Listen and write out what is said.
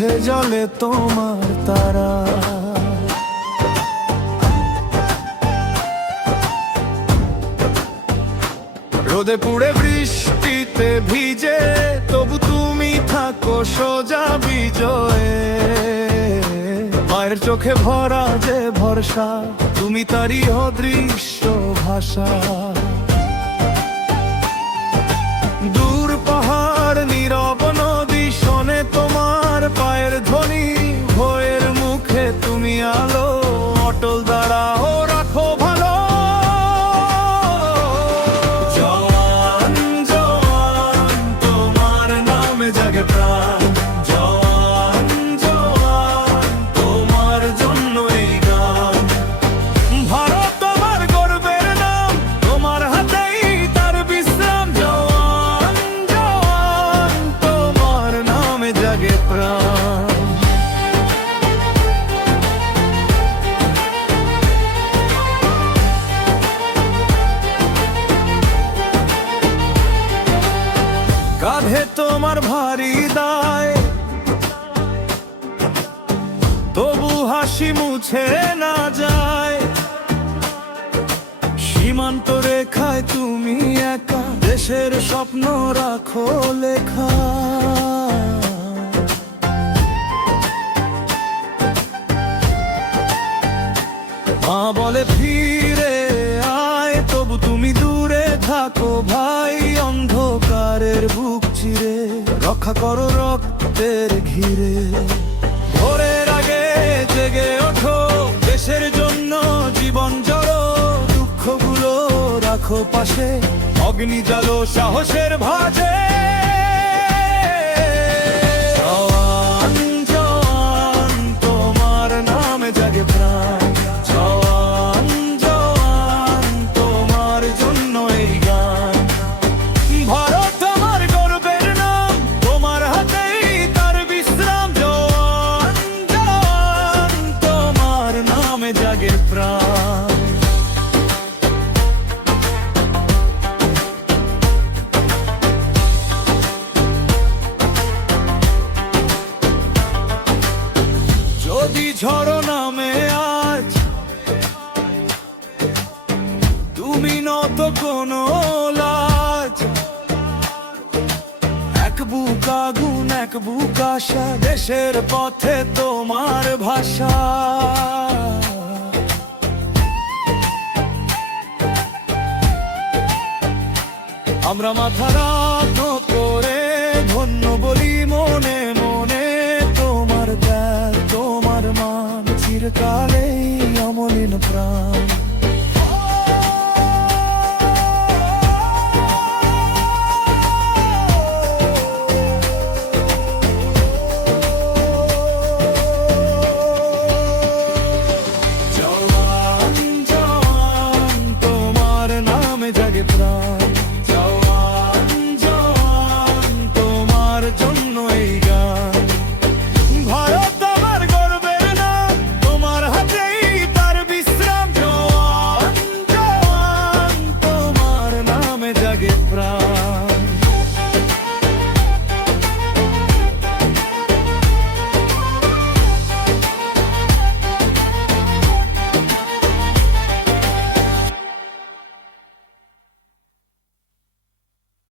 উঠে জলে তোমার তারা। রোদে পুড়ে বৃষ্টিতে ভিজে তবু তুমি থাকো সোজা বিজয়ে। মায়ের চোখে ভরা যে ভরসা, তুমি তারই অদৃশ্য ভাষা। দূর পাহাড় নীরব নদী শোনে তোমার পায়ের ধ্বনি। ভয়ের মুখে তুমি আলো, অটল দাঁড়াও রাখো ভালো। জওয়ান জওয়ান তোমার নামে জাগে প্রাণ। জওয়ান জওয়ান তোমার জন্য এই গান। ভারত তোমার গর্বের নাম, তোমার হাতেই তার বিশ্রাম। জওয়ান জওয়ান তোমার নামে জাগে প্রাণ। কাঁধে তোমার ভারী দায়, তবু হাসি মুছে না যায়। সীমান্ত রেখায় তুমি একা, দেশের স্বপ্ন রাখো লেখা। মা বলে ফিরে আয়, তবু তুমি দূরে থাকো ভাই। অন্ধকারের বুক চিরে রক্ষা করো রক্তের ঘিরে। ভোরের আগে জেগে ওঠো, দেশের জন্য জীবন জড়ো। দুঃখগুলো রাখো পাশে, অগ্নি জ্বালো সাহসের ভাজে। জওয়ান জওয়ান তোমার নামে জাগে প্রাণ। জওয়ান জওয়ান তোমার জন্য এই গান। ভারত আমার গর্বের নাম, তোমার হাতেই তার বিশ্রাম। জওয়ান জওয়ান তোমার নামে জাগে প্রাণ। যদি ঝড় নামে আজ, তুমি নত কোনো লাজ। এক বুক আগুন এক বুক আশা, দেশের পথে তোমার ভাষা। আমরা মাথা নত করে ধন্য বলি মনে মনে। তোমার ত্যাগ তোমার মান চিরকালেই অমলিন প্রাণ।